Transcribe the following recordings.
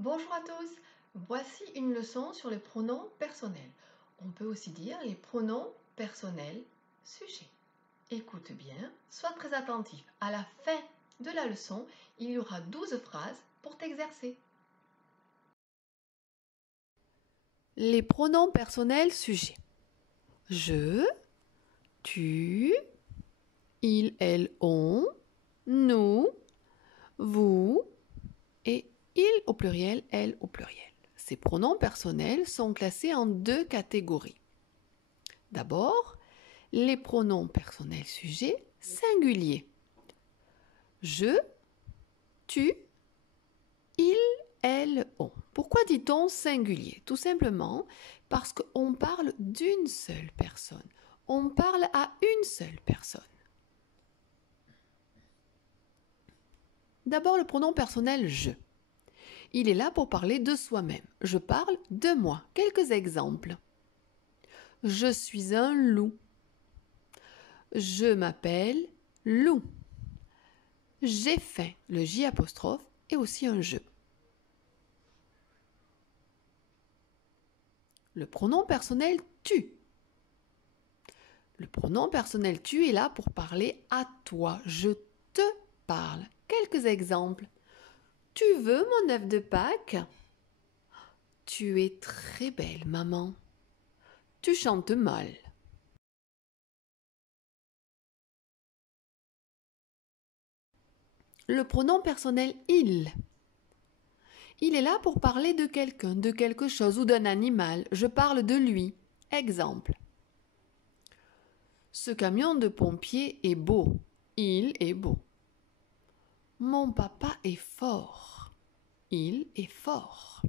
Bonjour à tous, voici une leçon sur les pronoms personnels. On peut aussi dire les pronoms personnels sujets. Écoute bien, sois très attentif. À la fin de la leçon, il y aura 12 phrases pour t'exercer. Les pronoms personnels sujets. Je, tu, il, elle, on, nous, vous et il au pluriel, elle au pluriel. Ces pronoms personnels sont classés en deux catégories. D'abord, les pronoms personnels sujets singuliers. Je, tu, il, elle, on. Pourquoi dit-on singulier? Tout simplement parce qu'on parle d'une seule personne. On parle à une seule personne. D'abord, le pronom personnel je. Il est là pour parler de soi-même. Je parle de moi. Quelques exemples. Je suis un loup. Je m'appelle Lou. J'ai faim. Le J apostrophe est aussi un je. Le pronom personnel tu. Le pronom personnel tu est là pour parler à toi. Je te parle. Quelques exemples. Tu veux mon œuf de Pâques? Tu es très belle, maman. Tu chantes mal. Le pronom personnel il. Il est là pour parler de quelqu'un, de quelque chose ou d'un animal. Je parle de lui. Exemple. Ce camion de pompier est beau. Il est beau. Mon papa est fort. Il est fort.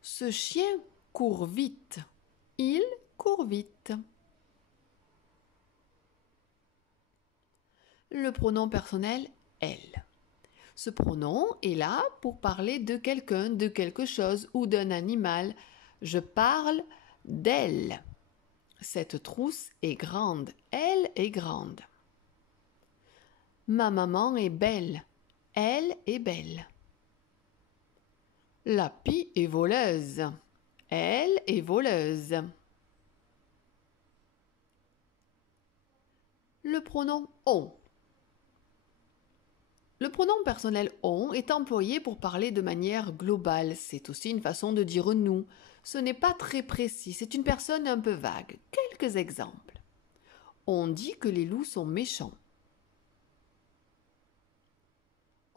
Ce chien court vite. Il court vite. Le pronom personnel elle. Ce pronom est là pour parler de quelqu'un, de quelque chose ou d'un animal. Je parle d'elle. Cette trousse est grande. Elle est grande. Ma maman est belle. Elle est belle. La pie est voleuse. Elle est voleuse. Le pronom on. Le pronom personnel on est employé pour parler de manière globale. C'est aussi une façon de dire nous. Ce n'est pas très précis, c'est une personne un peu vague. Quelques exemples. On dit que les loups sont méchants.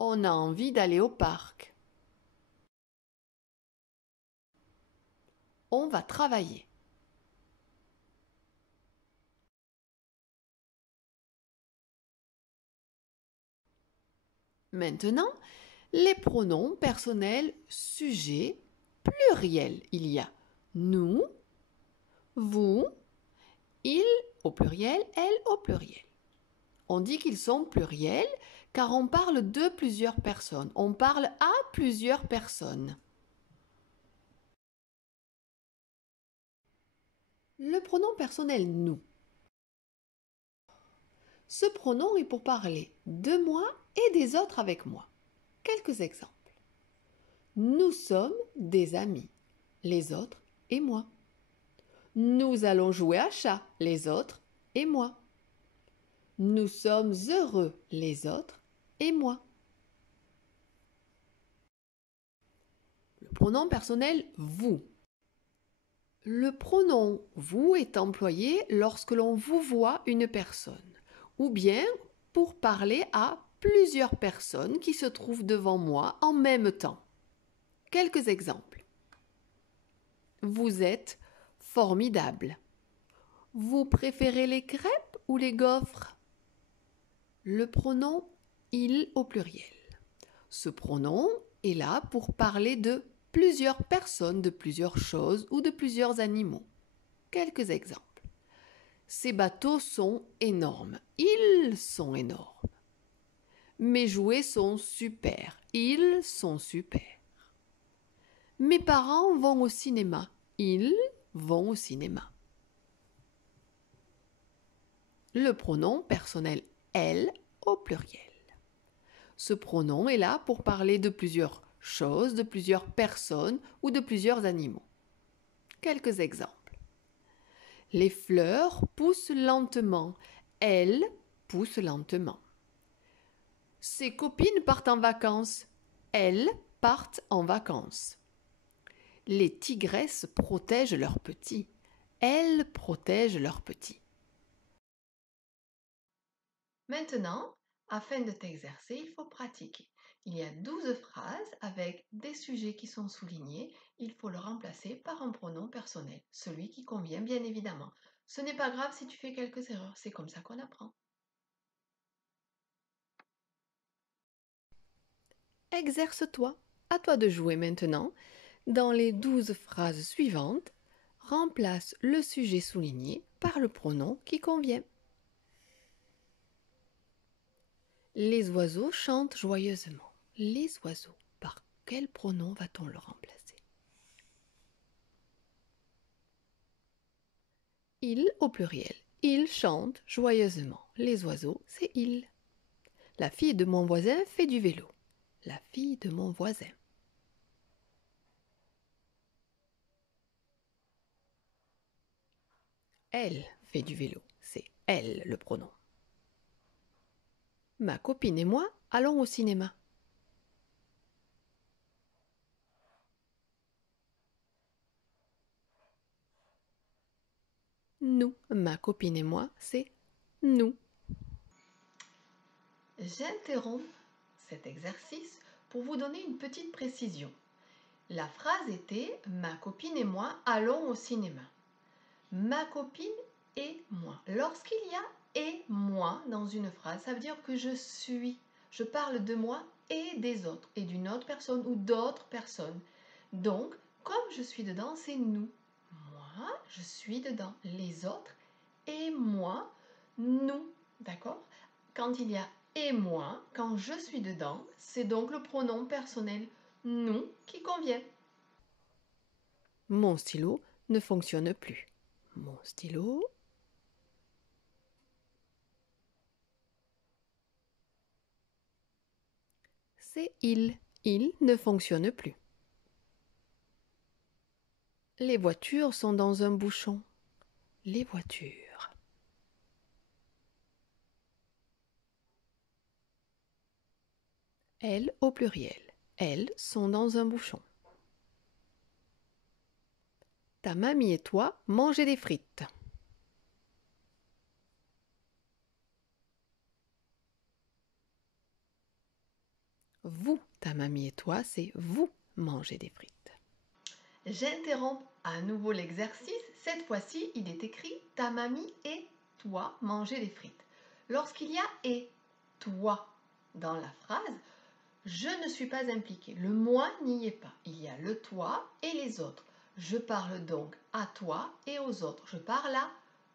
On a envie d'aller au parc. On va travailler. Maintenant, les pronoms personnels sujets pluriels. Il y a nous, vous, il au pluriel, elle au pluriel. On dit qu'ils sont pluriels car on parle de plusieurs personnes. On parle à plusieurs personnes. Le pronom personnel nous. Ce pronom est pour parler de moi et des autres avec moi. Quelques exemples. Nous sommes des amis, les autres et moi. Nous allons jouer à chat, les autres et moi. Nous sommes heureux, les autres et moi. Le pronom personnel vous. Le pronom vous est employé lorsque l'on vous voit une personne ou bien pour parler à plusieurs personnes qui se trouvent devant moi en même temps. Quelques exemples. Vous êtes formidable. Vous préférez les crêpes ou les gaufres? Le pronom il au pluriel. Ce pronom est là pour parler de plusieurs personnes, de plusieurs choses ou de plusieurs animaux. Quelques exemples. Ces bateaux sont énormes. Ils sont énormes. Mes jouets sont super. Ils sont super. Mes parents vont au cinéma. Ils vont au cinéma. Le pronom personnel elle au pluriel. Ce pronom est là pour parler de plusieurs chose de plusieurs personnes ou de plusieurs animaux. Quelques exemples. Les fleurs poussent lentement. Elles poussent lentement. Ses copines partent en vacances. Elles partent en vacances. Les tigresses protègent leurs petits. Elles protègent leurs petits. Maintenant, afin de t'exercer, il faut pratiquer. Il y a 12 phrases avec des sujets qui sont soulignés. Il faut le remplacer par un pronom personnel, celui qui convient bien évidemment. Ce n'est pas grave si tu fais quelques erreurs, c'est comme ça qu'on apprend. Exerce-toi. À toi de jouer maintenant. Dans les 12 phrases suivantes, remplace le sujet souligné par le pronom qui convient. Les oiseaux chantent joyeusement. Les oiseaux, par quel pronom va-t-on le remplacer? Ils au pluriel. Ils chantent joyeusement. Les oiseaux, c'est ils. La fille de mon voisin fait du vélo. La fille de mon voisin. Elle fait du vélo. C'est elle le pronom. Ma copine et moi allons au cinéma. Nous, ma copine et moi, c'est nous. J'interromps cet exercice pour vous donner une petite précision. La phrase était « Ma copine et moi allons au cinéma ». Ma copine et moi. Lorsqu'il y a « et moi » dans une phrase, ça veut dire que je suis. Je parle de moi et des autres, et d'une autre personne ou d'autres personnes. Donc, comme je suis dedans, c'est nous. Moi, je suis dedans. Les autres et moi, nous. D'accord? Quand il y a et moi, quand je suis dedans, c'est donc le pronom personnel nous qui convient. Mon stylo ne fonctionne plus. Mon stylo. C'est il. Il ne fonctionne plus. Les voitures sont dans un bouchon. Les voitures. Elles au pluriel. Elles sont dans un bouchon. Ta mamie et toi mangez des frites. Vous, ta mamie et toi, c'est vous mangez des frites. J'interromps à nouveau l'exercice. Cette fois-ci, il est écrit « Ta mamie et toi mangez des frites ». Lorsqu'il y a « et toi » dans la phrase, je ne suis pas impliquée. Le « moi » n'y est pas. Il y a le « toi » et les autres. Je parle donc à toi et aux autres. Je parle à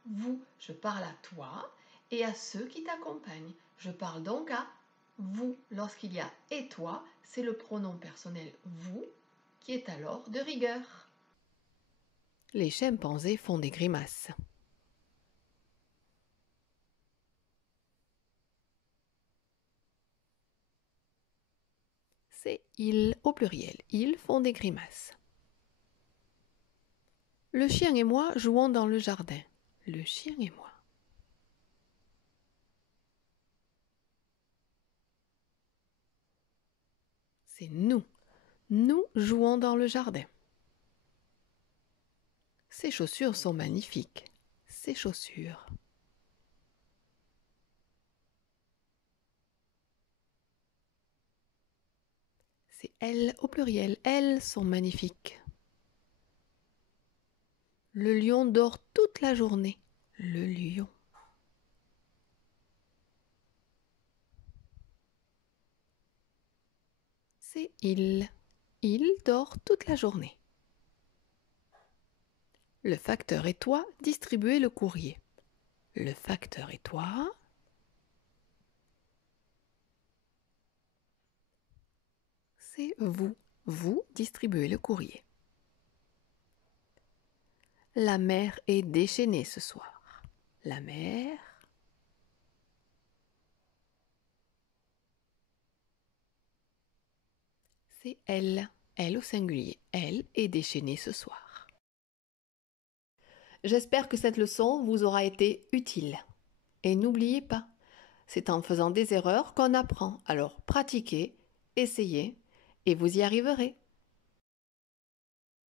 vous. Je parle à toi et à ceux qui t'accompagnent. Je parle donc à vous. Lorsqu'il y a « et toi », c'est le pronom personnel « vous » qui est alors de rigueur. Les chimpanzés font des grimaces. C'est ils au pluriel. Ils font des grimaces. Le chien et moi jouons dans le jardin. Le chien et moi. C'est nous. Nous jouons dans le jardin. Ces chaussures sont magnifiques. Ces chaussures. C'est elles au pluriel. Elles sont magnifiques. Le lion dort toute la journée. Le lion. C'est il. Il dort toute la journée. Le facteur et toi distribuez le courrier. Le facteur et toi. C'est vous. Vous distribuez le courrier. La mère est déchaînée ce soir. La mère. c'est elle. Elle au singulier. Elle est déchaînée ce soir. J'espère que cette leçon vous aura été utile. Et n'oubliez pas, c'est en faisant des erreurs qu'on apprend. Alors pratiquez, essayez et vous y arriverez.